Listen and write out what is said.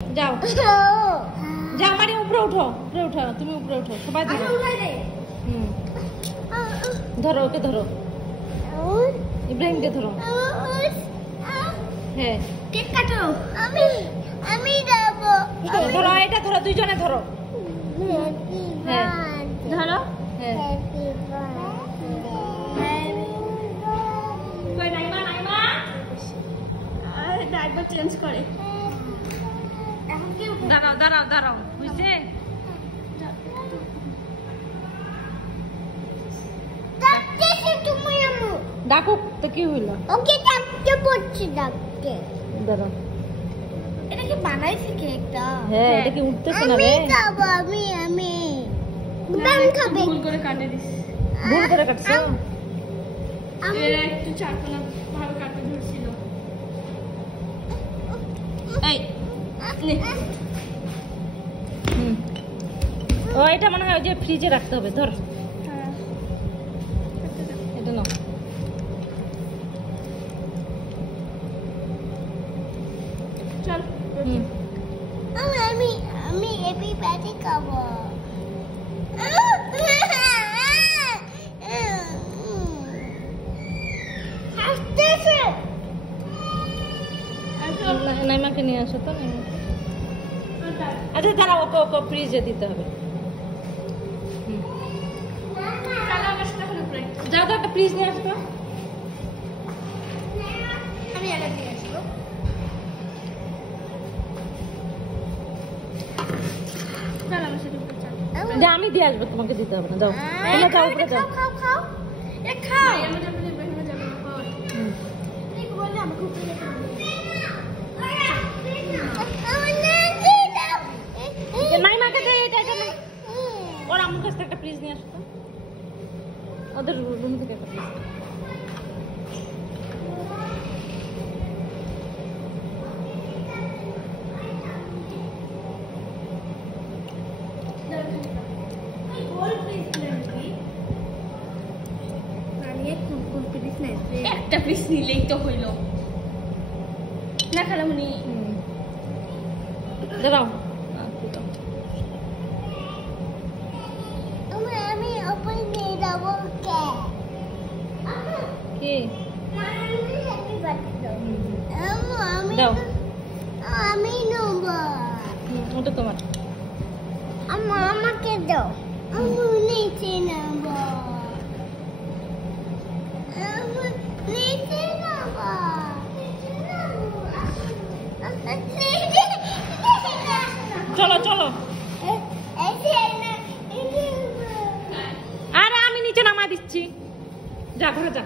যাও যাও মানে উপরে উঠো, তুমি উপরে উঠো, সবাই ধরো। ধরো ওকে, ধরো ইব্রাহিমকে ধরো। হ্যাঁ কেক কাটো। আমি যাব। ধরো এটা ধরো, দুইজনে ধরো। হ্যাঁ ধরো। হ্যাঁ কই নাইমা ডাইভার চেঞ্জ করে। এখন কি দাঁড়াও দাঁড়াও দাঁড়াও, বুঝছে? ডাকুক তো কি হইলো? ওকে ডাকতে পড়ছে, ডাকতে। দাঁড়াও, এটা কি বানাইছে কেকটা? হ্যাঁ এটা কি উঠতেছে না রে? আমি খাবো, আমি বান খাবে। ভুল করে কাটে দিস। ভুল করে কাটছো? আমি একটু চারকোনা ভালো কাটতে ধরছিল। এই ও এটা মনে হয় যে ফ্রিজে রাখতে হবে। ধর এটা নাও। চল। আমি এপি প্যাটি খাবো। হাসতেছে। নাইমাকে নিয়ে আসো তো। আচ্ছা দাঁড়াও, ওকে ওকে ফ্রিজে দিতে হবে। যাও তো একটা ফ্রিজ নিয়ে আসতো। আমি আগে দিয়ে আসবো। চল আমার সাথে উপরে চল। যা আমি দিয়ে আসবো, তোমাকে দিতে হবে না। যাও তোমরা যাও, উপরে যাও। খাও এটা খাও। আমরা যাবো না, বের হয়ে যাবো। ঠিক বলে আমাকে উপরে যেতে হবে। নাইমাকে দে এটা, এটা না। ওর আম্মুর কাছ থেকে একটা ফ্রিজ নিয়ে আসতো, ওদের রুম থেকে একটা ফ্রিজ। একটা পিস নিলেই তো হইল না খালামুনি। দাঁড়াও, আমি ওপরে নিয়ে যাবো। কি দাও। দাও, আমি নেব। ওটা তোমার। আমাকে দাও। আমি নিচে নেব। নিচে নেব। চলো চলো, আরে আমি নিচে নামা দিচ্ছি। যা ঘরে যা।